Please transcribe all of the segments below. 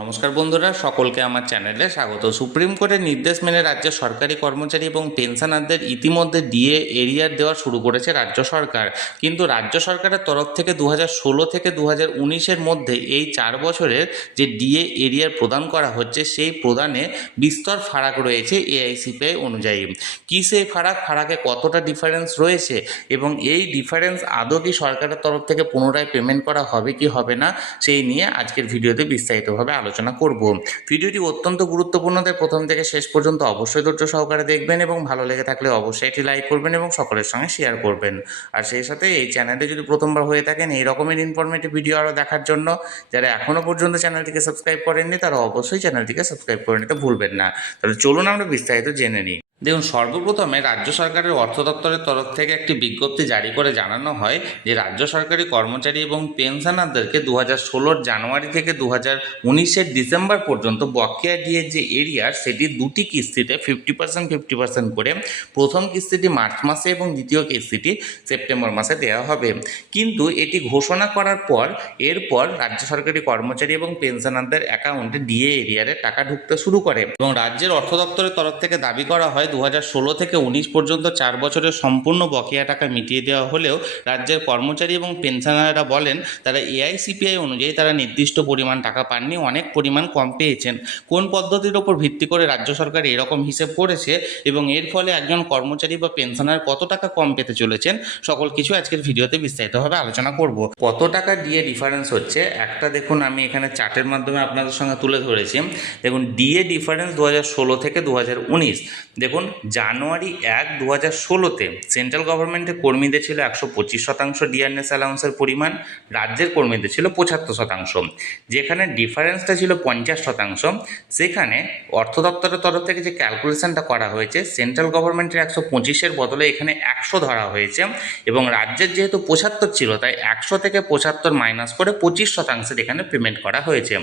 নমস্কার বন্ধুরা, সকলকে আমার চ্যানেলে স্বাগত। সুপ্রিম কোর্টের নির্দেশ মেনে রাজ্যের সরকারি কর্মচারী এবং পেনশনারদের ইতিমধ্যে ডিএ এরিয়ার দেওয়া শুরু করেছে রাজ্য সরকার। কিন্তু রাজ্য সরকারের তরফ থেকে 2016 থেকে 2019-এর মধ্যে এই 4 বছরের যে ডিএ এরিয়ার প্রদান করা হচ্ছে, সেই প্রদানে বিস্তর ফারাক রয়েছে এআইসিপিআই অনুযায়ী। কী সেই ফারাকে কতটা ডিফারেন্স রয়েছে এবং এই ডিফারেন্স আদৌ কি সরকারের তরফ থেকে পুনরায় পেমেন্ট করা হবে কি হবে না, সেই নিয়ে আজকের ভিডিওতে বিস্তারিতভাবে আলোচনা করব। ভিডিওটি অত্যন্ত গুরুত্বপূর্ণ, তাই প্রথম থেকে শেষ পর্যন্ত অবশ্যই ধৈর্য সহকারে দেখবেন এবং ভালো লেগে থাকলে অবশ্যই এটি লাইক করবেন এবং সকলের সঙ্গে শেয়ার করবেন। আর সেই সাথে এই চ্যানেলে যদি প্রথমবার হয়ে থাকেন এই রকমের ইনফরমেটিভ ভিডিও আরও দেখার জন্য, যারা এখনও পর্যন্ত চ্যানেলটিকে সাবস্ক্রাইব করেননি তারা অবশ্যই চ্যানেলটিকে সাবস্ক্রাইব করে নিতে ভুলবেন না। তাহলে চলুন আমরা বিস্তারিত জেনে নিই। দেখুন, সর্বপ্রথমে রাজ্য সরকারের অর্থ দপ্তরের তরফ থেকে একটি বিজ্ঞপ্তি জারি করে জানানো হয় যে রাজ্য সরকারি কর্মচারী এবং পেনশনারদেরকে 2016 জানুয়ারি থেকে 2019 ডিসেম্বর পর্যন্ত বকেয়া ডিএ যে এরিয়ার, সেটি দুটি কিস্তিতে 50% করে, প্রথম কিস্তিটি মার্চ মাসে এবং দ্বিতীয় কিস্তিটি সেপ্টেম্বর মাসে দেওয়া হবে। কিন্তু এটি ঘোষণা করার পর এরপর রাজ্য সরকারি কর্মচারী এবং পেনশনারদের অ্যাকাউন্টে ডিএ এরিয়ারে টাকা ঢুকতে শুরু করে এবং রাজ্যের অর্থ দপ্তরের তরফ থেকে দাবি করা হয় 2016 থেকে 19 পর্যন্ত 4 বছরের সম্পূর্ণ বকেয়া টাকা মিটিয়ে দেওয়া হলেও রাজ্যের কর্মচারী এবং পেনশনাররা বলেন তারা এআইসিপিআই অনুযায়ী তারা নির্দিষ্ট পরিমাণ টাকা পাননি, অনেক পরিমাণ কম পেয়েছেন। কোন পদ্ধতির ওপর ভিত্তি করে রাজ্য সরকার এরকম হিসেব করেছে এবং এর ফলে একজন কর্মচারী বা পেনশনার কত টাকা কম পেতে চলেছেন, সকল কিছু আজকের ভিডিওতে বিস্তারিতভাবে আলোচনা করব। কত টাকা ডিএ ডিফারেন্স হচ্ছে একটা দেখুন, আমি এখানে চার্টের মাধ্যমে আপনাদের সঙ্গে তুলে ধরেছি। দেখুন, ডিএ ডিফারেন্স 2016 থেকে 2019। দেখুন, জানুয়ারি 1, 2016-তে সেন্ট্রাল গভর্নমেন্টের কর্মীদের ছিল 125% ডিআরএস অ্যালাউন্সের পরিমাণ, রাজ্যের কর্মীদের ছিল 75%। যেখানে ডিফারেন্সটা ছিল 50%, সেখানে অর্থ দপ্তরের তরফ থেকে যে ক্যালকুলেশনটা করা হয়েছে, সেন্ট্রাল গভর্নমেন্টের 125-এর বদলে এখানে 100 ধরা হয়েছে এবং রাজ্যের যেহেতু 75 ছিল, তাই 100 থেকে 75 মাইনাস করে 25% এখানে পেমেন্ট করা হয়েছে।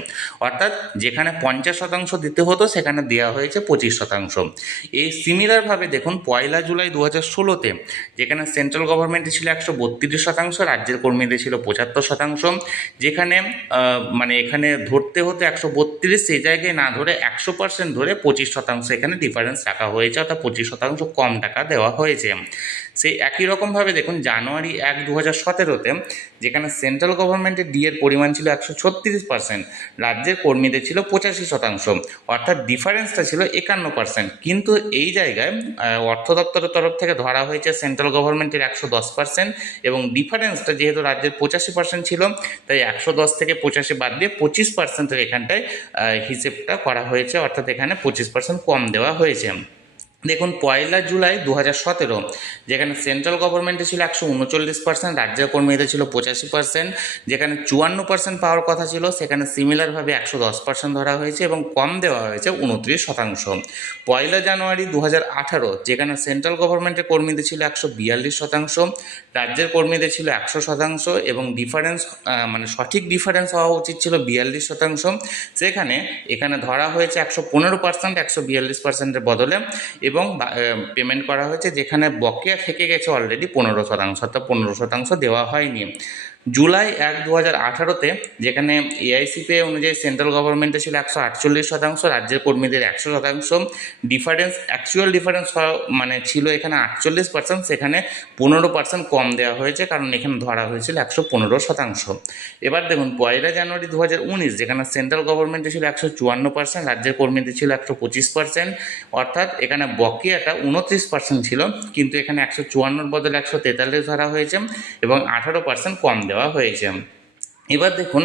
অর্থাৎ যেখানে 50% দিতে হতো সেখানে দেওয়া হয়েছে 25%। এই সিমিলারভাবে দেখুন, 1 জুলাই 2016-তে যেখানে সেন্ট্রাল গভর্নমেন্টে ছিল 132%, রাজ্যের কর্মীদের ছিল 75%, যেখানে মানে এখানে ধরতে হতো 132, সেই জায়গায় না ধরে 100% ধরে 25% এখানে ডিফারেন্স রাখা হয়েছে, অর্থাৎ 25% কম টাকা দেওয়া হয়েছে। সেই একই রকমভাবে দেখুন, জানুয়ারি 1, 2017-তে যেখানে সেন্ট্রাল গভর্নমেন্টের ডিএর পরিমাণ ছিল 136%, রাজ্যের কর্মীদের ছিল 85%, অর্থাৎ ডিফারেন্সটা ছিল 51%। কিন্তু এই জায়গায় অর্থ দপ্তরের তরফ থেকে ধরা হয়েছে সেন্ট্রাল গভর্নমেন্টের 110% এবং ডিফারেন্সটা যেহেতু রাজ্যের 85% ছিল, তাই 110 থেকে 85 বাদ দিয়ে 25% এখানটায় হিসেবটা করা হয়েছে, অর্থাৎ এখানে 25% কম দেওয়া হয়েছে। দেখুন, 1 জুলাই 2017, যেখানে সেন্ট্রাল গভর্নমেন্টে ছিল 139%, রাজ্যের কর্মীদের ছিল 85%, যেখানে 54% পাওয়ার কথা ছিল সেখানে সিমিলারভাবে 110% ধরা হয়েছে এবং কম দেওয়া হয়েছে 29%। 1 জানুয়ারি 2018, যেখানে সেন্ট্রাল গভর্নমেন্টের কর্মীদের ছিল 142%, রাজ্যের কর্মীদের ছিল 100% এবং ডিফারেন্স মানে সঠিক ডিফারেন্স হওয়া উচিত ছিল 42%, সেখানে এখানে ধরা হয়েছে 115%, 142%-এর বদলে এবং পেমেন্ট করা হয়েছে, যেখানে বকেয়া থেকে গেছে অলরেডি 15%, অর্থাৎ 15% দেওয়া হয়নি। জুলাই 1, 2018-তে যেখানে এআইসিপিআই অনুযায়ী সেন্ট্রাল গভর্নমেন্টে ছিল 148%, রাজ্যের কর্মীদের 100%, ডিফারেন্স অ্যাকচুয়াল ডিফারেন্স মানে ছিল এখানে 48%, সেখানে 15% কম দেওয়া হয়েছে, কারণ এখানে ধরা হয়েছিল 115%। এবার দেখুন, 1 জানুয়ারি 2019, যেখানে সেন্ট্রাল গভর্নমেন্টে ছিল 154%, রাজ্যের কর্মীদের ছিল 125%, অর্থাৎ এখানে বকেয়াটা 29% ছিল, কিন্তু এখানে 154-এর বদলে 143 ধরা হয়েছে এবং 18% কম দেওয়া হয়েছে। এবার দেখুন,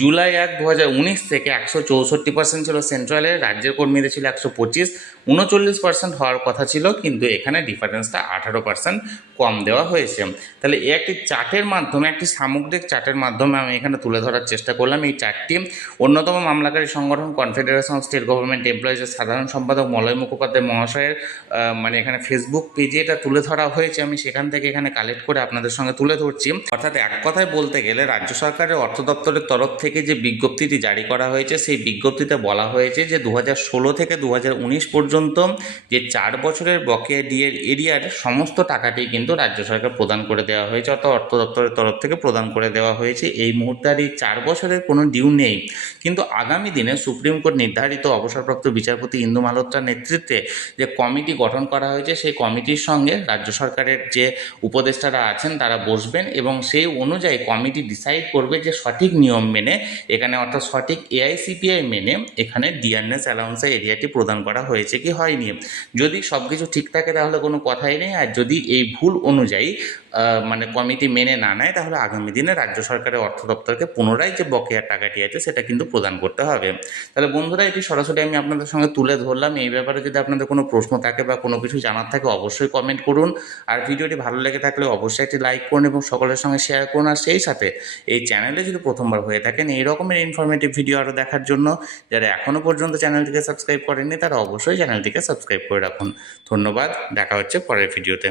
জুলাই 1, 2019 থেকে 164% ছিল সেন্ট্রালের, রাজ্যের কর্মীদের ছিল 125, 39% হওয়ার কথা ছিল, কিন্তু এখানে ডিফারেন্সটা 18% কম দেওয়া হয়েছে। তাহলে এই একটি চার্টের মাধ্যমে, একটি সামগ্রিক চার্টের মাধ্যমে আমি এখানে তুলে ধরার চেষ্টা করলাম। এই চার্টটি অন্যতম মামলাকারী সংগঠন কনফেডারেশন অফ স্টেট গভর্নমেন্ট এমপ্লয়িজের সাধারণ সম্পাদক মলয় মুখোপাধ্যায় মহাশয়ের মানে এখানে ফেসবুক পেজে এটা তুলে ধরা হয়েছে। আমি সেখান থেকে এখানে কালেক্ট করে আপনাদের সঙ্গে তুলে ধরছি। অর্থাৎ এক কথায় বলতে গেলে রাজ্য সরকারের অর্থ দপ্তরের তরফ থেকে যে বিজ্ঞপ্তিটি জারি করা হয়েছে সেই বিজ্ঞপ্তিতে বলা হয়েছে যে 2016 থেকে 2019 পর্যন্ত যে 4 বছরের বকেয়া ডিএর এরিয়ার সমস্ত টাকাটি কিন্তু রাজ্য সরকার প্রদান করে দেওয়া হয়েছে, অর্থাৎ অর্থ দপ্তরের তরফ থেকে প্রদান করে দেওয়া হয়েছে। এই মুহূর্তে আর এই 4 বছরের কোনো ডিউ নেই, কিন্তু আগামী দিনে সুপ্রিম কোর্ট নির্ধারিত অবসরপ্রাপ্ত বিচারপতি ইন্দু মালহোত্রার নেতৃত্বে যে কমিটি গঠন করা হয়েছে সেই কমিটির সঙ্গে রাজ্য সরকারের যে উপদেষ্টারা আছেন তারা বসবেন এবং সেই অনুযায়ী কমিটি ডিসাইড করবে যে সঠিক নিয়ম মেনে এখানে, অর্থাৎ সঠিক এআইসিপিআই মেনে এখানে ডিয়ারনেস অ্যালাউন্সের এরিয়াটি প্রদান করা হয়েছে কি হয়নি। যদি সব কিছু ঠিক থাকে তাহলে কোনো কথাই নেই, আর যদি এই ভুল অনুযায়ী মানে কমিটি মেনে না নেয় তাহলে আগামী দিনে রাজ্য সরকারের অর্থ দপ্তরকে পুনরায় যে বকেয়া টাকাটি আছে সেটা কিন্তু প্রদান করতে হবে। তাহলে বন্ধুরা, এটি সরাসরি আমি আপনাদের সঙ্গে তুলে ধরলাম। এই ব্যাপারে যদি আপনাদের কোনো প্রশ্ন থাকে বা কোনো কিছু জানার থাকে অবশ্যই কমেন্ট করুন, আর ভিডিওটি ভালো লেগে থাকলে অবশ্যই একটি লাইক করুন এবং সকলের সঙ্গে শেয়ার করুন। আর সেই সাথে এই চ্যানেলে যদি প্রথমবার হয়ে থাকেন এই রকমের ইনফরমেটিভ ভিডিও আরও দেখার জন্য যারা এখনও পর্যন্ত চ্যানেলটিকে সাবস্ক্রাইব করেননি তারা অবশ্যই চ্যানেলটিকে সাবস্ক্রাইব করে রাখুন। ধন্যবাদ, দেখা হচ্ছে পরের ভিডিওতে।